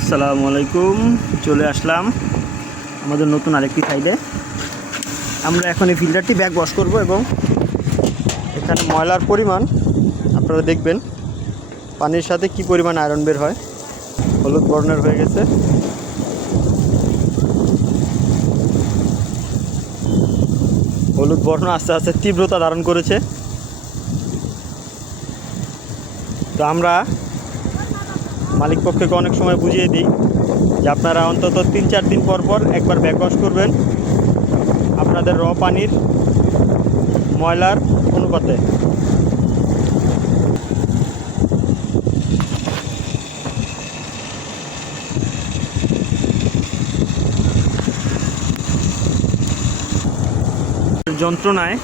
আসসালামু আলাইকুম। চলে আসলাম আমাদের নতুন আরেকটি সাইডে। আমরা এখন এই ফিল্টারটি ব্যাক ওয়াশ করব এবং এখানে ময়লার পরিমাণ আপনারা দেখবেন পানির সাথে কি পরিমাণ আয়রন বের হয়। হলুদ বর্ণের হয়ে গেছে। হলুদ বর্ণ আস্তে আস্তে তীব্রতা ধারণ করেছে। তো আমরা মালিক পক্ষকে অনেক সময় বুঝিয়ে দিই যে আপনারা অন্তত 3-4 দিন পর পর একবার ব্যাক ওয়াশ করবেন আপনাদের র পানির ময়লার অনুপাতে। যন্ত্রণায়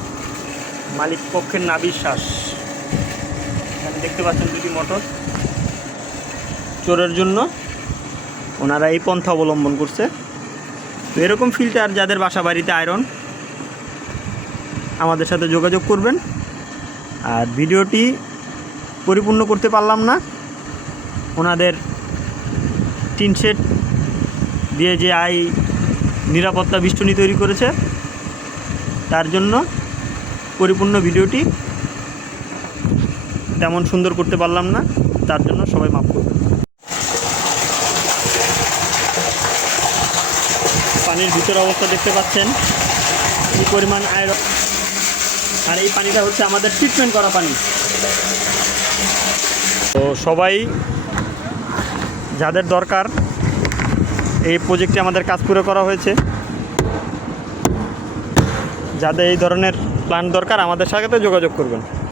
মালিক পক্ষের নাভির শ্বাস। এখানে দেখতে পাচ্ছেন দুটি মোটর। চোরের জন্য ওনারা এই পন্থা অবলম্বন করছে। তো এরকম ফিল্টার যাদের বাসা বাড়িতে আয়রন, আমাদের সাথে যোগাযোগ করবেন। আর ভিডিওটি পরিপূর্ণ করতে পারলাম না, ওনাদের টিন শেড দিয়ে যে নিরাপত্তা বেষ্টনী তৈরি করেছে তার জন্য পরিপূর্ণ ভিডিওটি তেমন সুন্দর করতে পারলাম না, তার জন্য সবাই মাফ করবেন। পানির ভিতর অবস্থা দেখতে পাচ্ছেন কি পরিমাণ আয়রন। আর এই পানিটা হচ্ছে আমাদের ট্রিটমেন্ট করা পানি। তো সবাই যাদের দরকার, এই প্রজেক্টে আমাদের কাজ পুরো করা হয়েছে, যাদের এই ধরনের প্ল্যান্ট দরকার আমাদের সাথে যোগাযোগ করবেন।